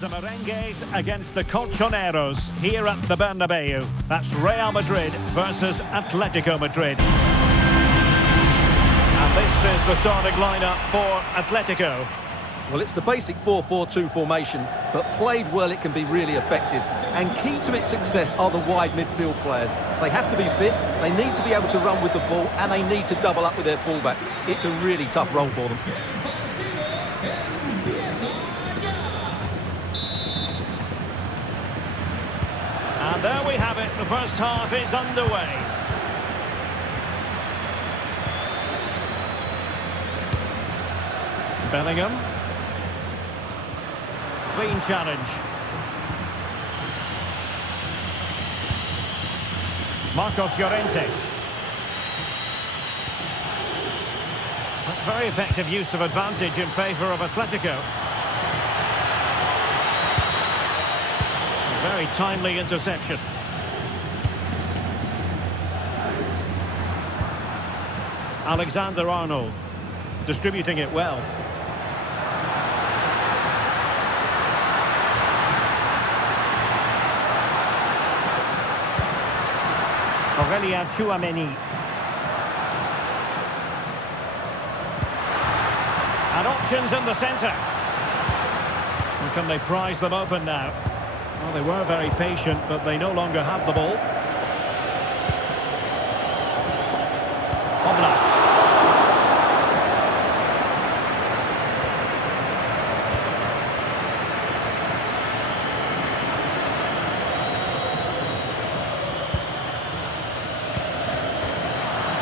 The Merengues against the Colchoneros here at the Bernabeu. That's Real Madrid versus Atletico Madrid. And this is the starting lineup for Atletico. Well, it's the basic 4-4-2 formation, but played well it can be really effective. And key to its success are the wide midfield players. They have to be fit, they need to be able to run with the ball, and they need to double up with their fullbacks. It's a really tough role for them. And there we have it, the first half is underway. Bellingham. Clean challenge. Marcos Llorente. That's very effective use of advantage in favour of Atletico. Very timely interception. Alexander-Arnold distributing it well. Aurelien Tchouameni. And options in the centre. And can they prize them open now? Well, they were very patient, but they no longer have the ball. Oblak.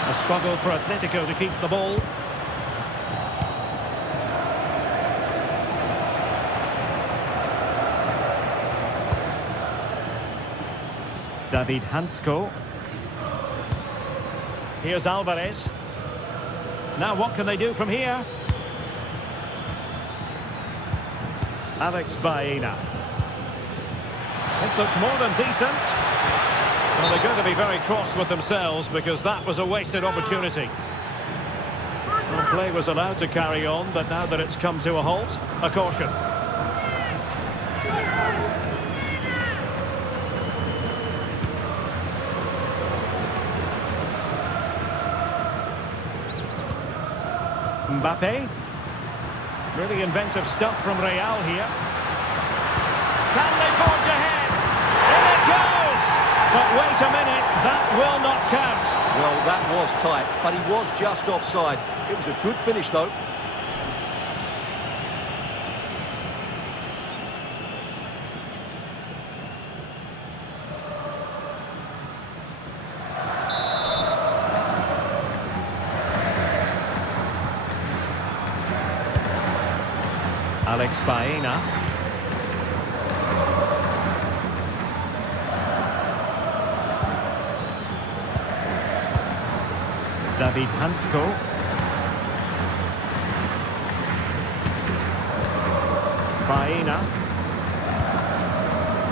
A struggle for Atletico to keep the ball. David Hansko. Here's Alvarez. Now what can they do from here? Alex Baena. This looks more than decent. Well, they're going to be very cross with themselves because that was a wasted opportunity. Well, play was allowed to carry on, but now that it's come to a halt, a caution. Mbappe. Really inventive stuff from Real here. Can they forge ahead? In it goes! But wait a minute, that will not count. Well, that was tight, but he was just offside. It was a good finish, though. Alex Baena. David Hansko. Baena.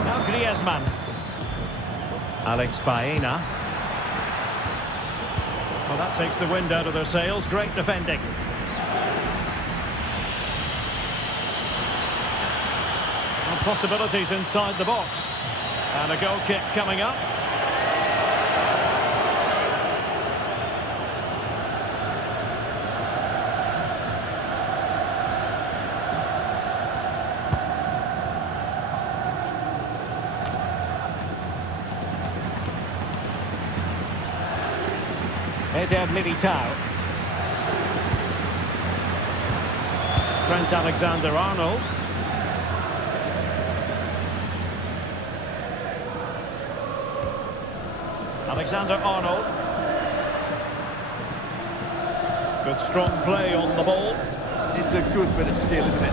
Now Griezmann. Alex Baena. Well, that takes the wind out of their sails. Great defending. Possibilities inside the box. And a goal kick coming up. Eder Militao. Trent Alexander-Arnold. Alexander-Arnold. Good strong play on the ball. It's a good bit of skill, isn't it?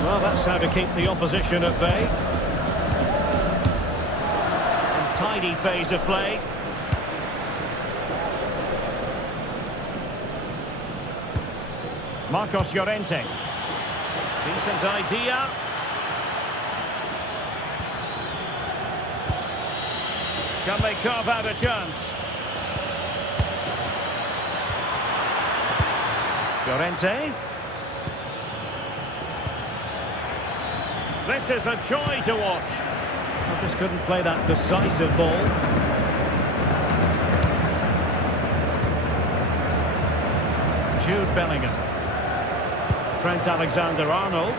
Well, that's how to keep the opposition at bay. And tidy phase of play. Marcos Llorente. Decent idea. Can they carve out a chance? Llorente. This is a joy to watch. I just couldn't play that decisive ball. Jude Bellingham. Trent Alexander-Arnold.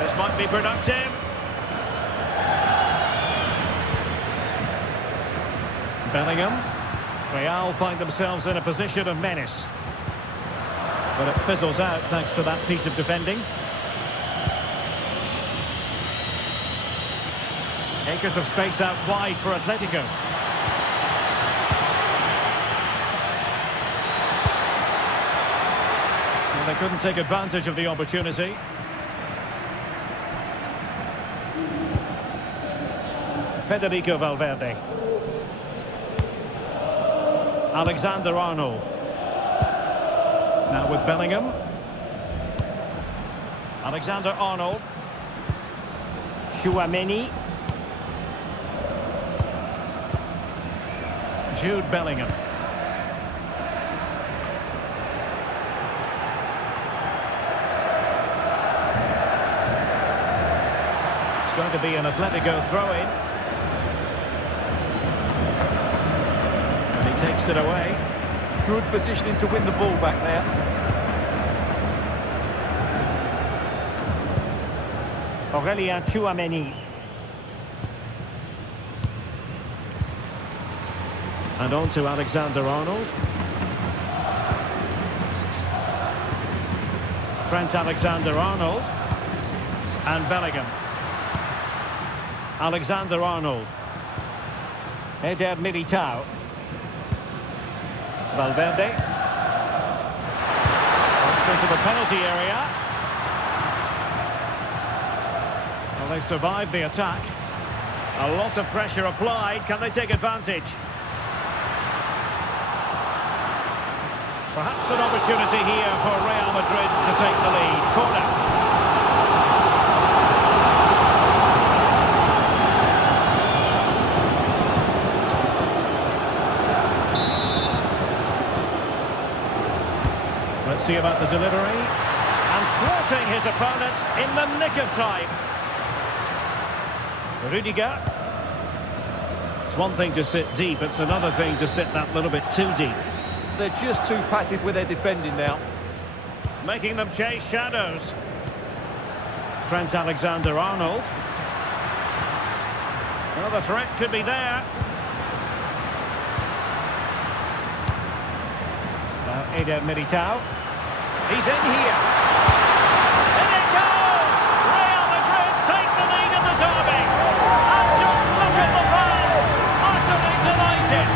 This might be productive. Bellingham. Real find themselves in a position of menace. But it fizzles out thanks to that piece of defending. Acres of space out wide for Atletico. Well, they couldn't take advantage of the opportunity. Federico Valverde. Alexander-Arnold. Now with Bellingham. Alexander-Arnold. Tchouaméni. Jude Bellingham. It's going to be an Atletico throw-in. And he takes it away. Good positioning to win the ball back there. Aurélien Tchouaméni. And on to Alexander-Arnold. Trent Alexander-Arnold. And Bellingham. Alexander-Arnold. Eder Militao. Valverde. Crossed into the penalty area. Well, they survived the attack. A lot of pressure applied. Can they take advantage? Perhaps an opportunity here for Real Madrid to take the lead. Corner. Let's see about the delivery. And thwarting his opponent in the nick of time. Rudiger. It's one thing to sit deep, it's another thing to sit that little bit too deep. They're just too passive with their defending now. Making them chase shadows. Trent Alexander-Arnold. Well, the threat could be there. Now Eder Militao. He's in here. And it goes! Real Madrid take the lead in the derby. And just look at the fans. Utterly delighted.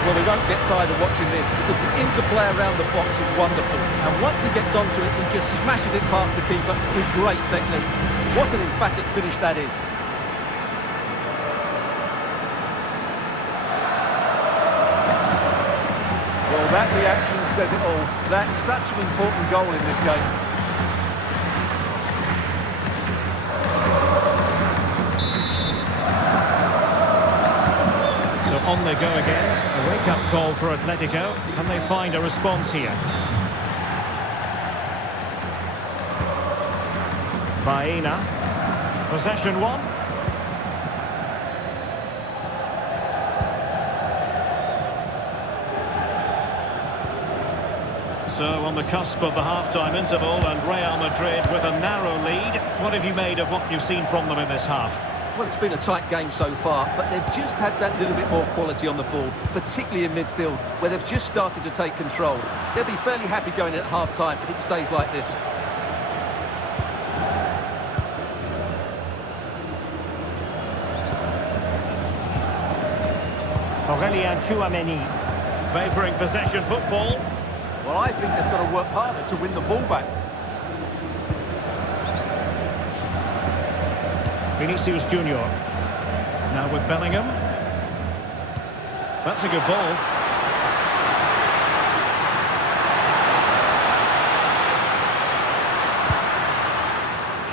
Well, we won't get tired of watching this because the interplay around the box is wonderful. And once he gets onto it, he just smashes it past the keeper with great technique. What an emphatic finish that is. Well, that reaction says it all. That's such an important goal in this game. So on they go again. A wake-up call for Atletico. Can they find a response here? Baena. Possession one. So on the cusp of the half-time interval and Real Madrid with a narrow lead. What have you made of what you've seen from them in this half? Well, it's been a tight game so far, but they've just had that little bit more quality on the ball, particularly in midfield, where they've just started to take control. They'll be fairly happy going in at half-time if it stays like this. Aurélien Tchouaméni. Favouring possession football. Well, I think they've got to work harder to win the ball back. Vinicius Junior. Now with Bellingham. That's a good ball.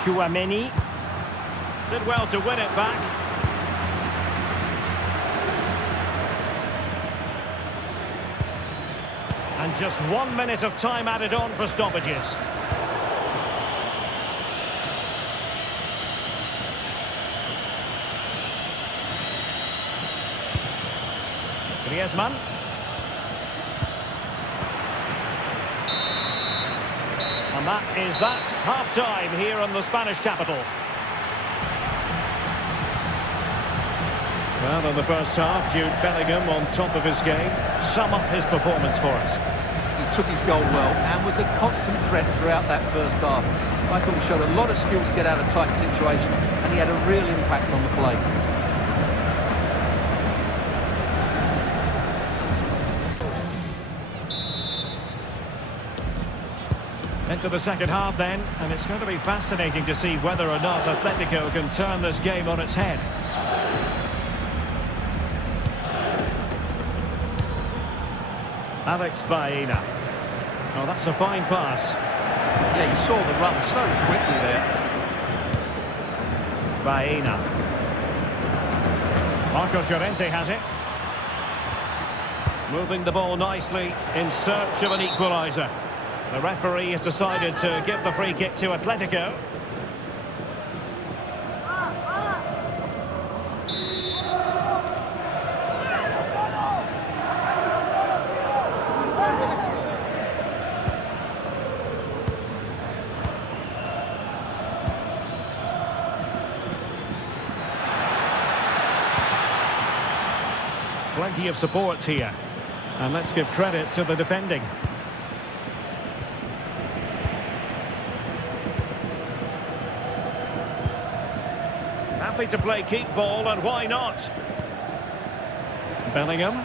Tchouaméni. Did well to win it back. And just 1 minute of time added on for stoppages. Griezmann. And that is that. Half-time here in the Spanish capital. Well, in the first half, Jude Bellingham on top of his game. Sum up his performance for us. He took his goal well and was a constant threat throughout that first half. I thought he showed a lot of skills to get out of tight situations, and he had a real impact on the play. Into the second half then, and it's going to be fascinating to see whether or not Atletico can turn this game on its head. Alex Baena. Oh, that's a fine pass. Yeah, he saw the run so quickly there. Baena. Marcos Llorente has it. Moving the ball nicely in search of an equaliser. The referee has decided to give the free kick to Atletico. Plenty of support here. And let's give credit to the defending. Happy to play keep ball, and why not? Bellingham.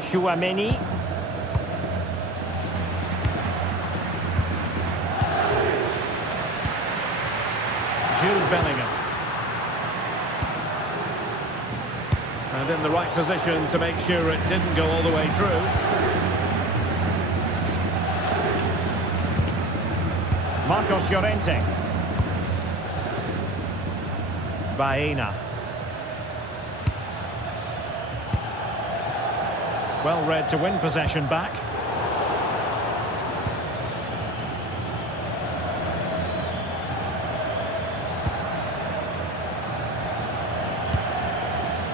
Tchouaméni. Jude Bellingham. And in the right position to make sure it didn't go all the way through. Marcos Llorente. Baena. Well read to win possession back.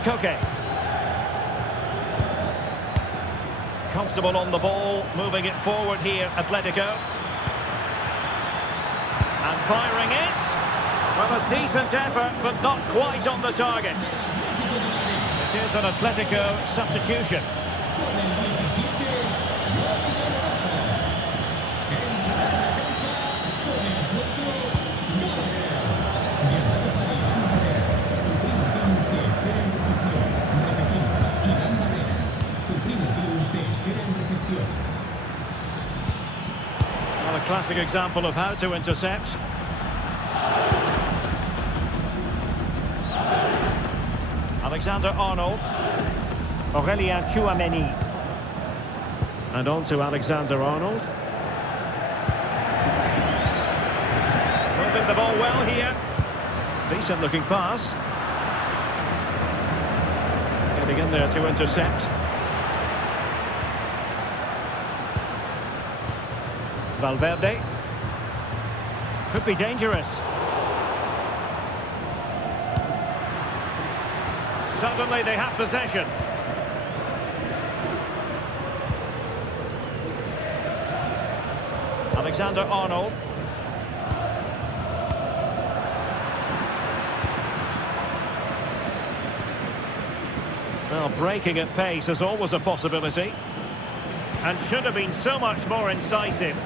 Koke. Comfortable on the ball, moving it forward here, Atletico. And firing it. Well, a decent effort, but not quite on the target. It is an Atletico substitution. Well, a classic example of how to intercept. Alexander-Arnold. Aurélien Tchouaméni. And on to Alexander-Arnold. Moving the ball well here. Decent looking pass. Getting in there to intercept. Valverde. Could be dangerous. Suddenly they have possession. Alexander-Arnold. Well, breaking at pace is always a possibility. And should have been so much more incisive.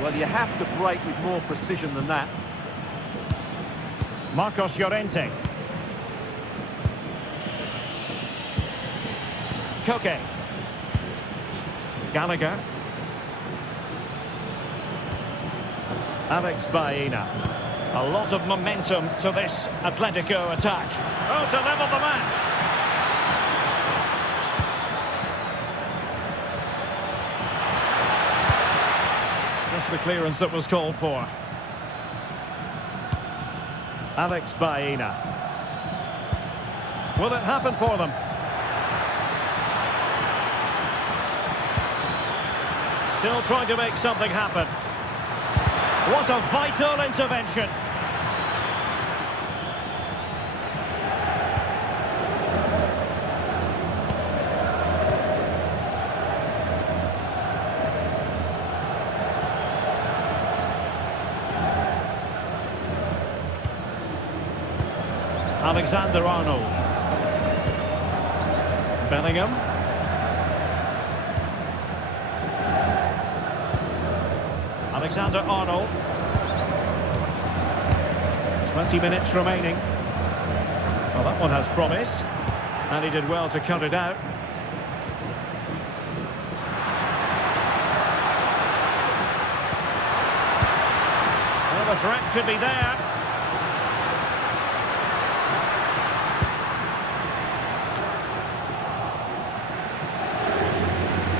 Well, you have to break with more precision than that. Marcos Llorente. Koke. Gallagher. Alex Baena. A lot of momentum to this Atletico attack. Oh, to level the match. Just the clearance that was called for. Alex Baena. Will it happen for them? Still trying to make something happen. What a vital intervention. Alexander-Arnold. Bellingham. Alexander-Arnold. 20 minutes remaining. Well, that one has promise. And he did well to cut it out. Well, the threat could be there.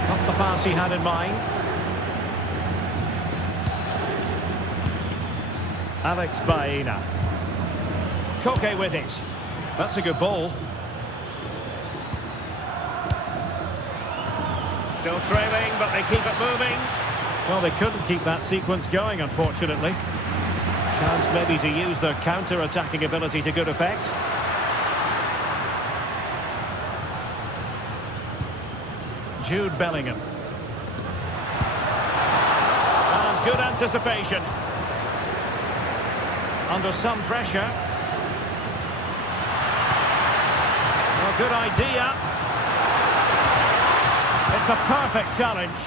Not the pass he had in mind. Alex Baena. Koke with it. That's a good ball. Still trailing, but they keep it moving. Well, they couldn't keep that sequence going, unfortunately. Chance maybe to use their counter-attacking ability to good effect. Jude Bellingham. And good anticipation. Under some pressure. Well, good idea. It's a perfect challenge.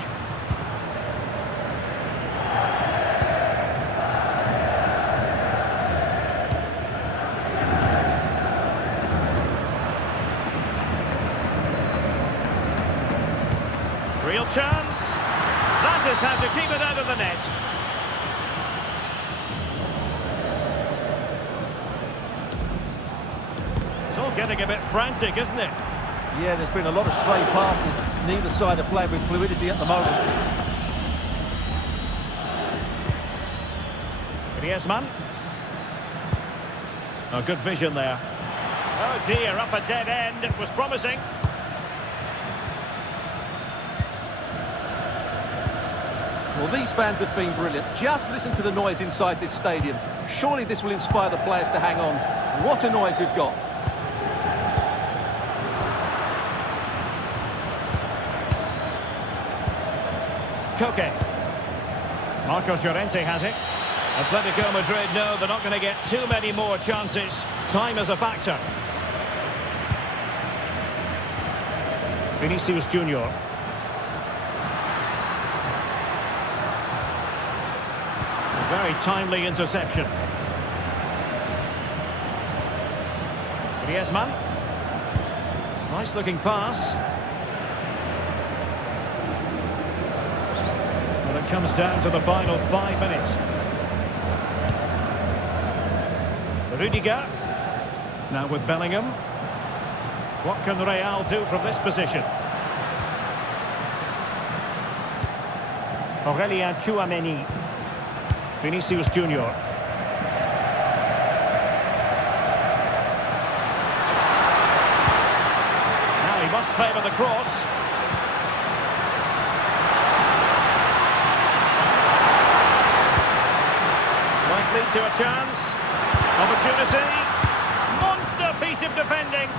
Real chance. That is how to keep it out of the net. It's all getting a bit frantic, isn't it? Yeah, there's been a lot of stray passes. Neither side are playing with fluidity at the moment. Griezmann. Oh, good vision there. Oh dear, up a dead end. It was promising. Well, these fans have been brilliant. Just listen to the noise inside this stadium. Surely this will inspire the players to hang on. What a noise we've got. Koke. Marcos Llorente has it. Atletico Madrid know they're not going to get too many more chances. Time is a factor. Vinicius Junior. A very timely interception. Griezmann. Nice looking pass. It comes down to the final 5 minutes. Rudiger. Now with Bellingham. What can Real do from this position? Aurelien Tchouameni. Vinicius Junior. Now he must favour the cross. Lead to a chance. Opportunity. Monster piece of defending.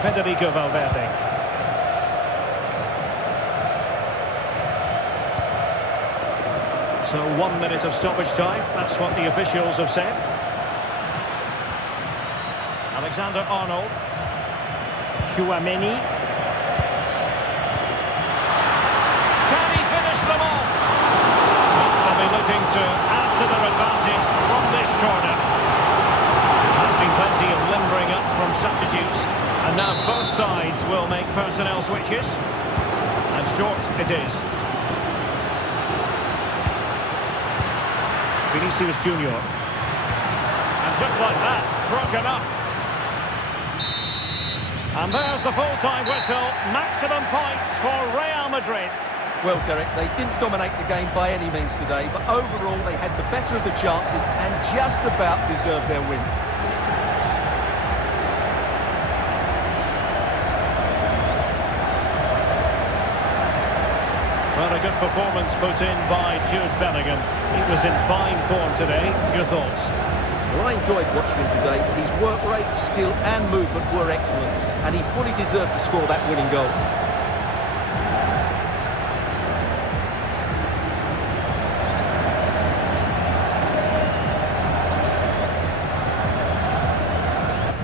Federico Valverde. So 1 minute of stoppage time. That's what the officials have said. Alexander-Arnold. Tchouameni. Looking to add to their advantage from this corner. There's been plenty of limbering up from substitutes, and now both sides will make personnel switches, and short it is. Vinicius Junior, and just like that, broken up. And there's the full-time whistle. Maximum points for Real Madrid. Well, Derek, they didn't dominate the game by any means today, but overall they had the better of the chances and just about deserved their win. Well, a good performance put in by Jude Bellingham. He was in fine form today. Your thoughts? Well, I enjoyed watching him today. His work rate, skill and movement were excellent, and he fully deserved to score that winning goal.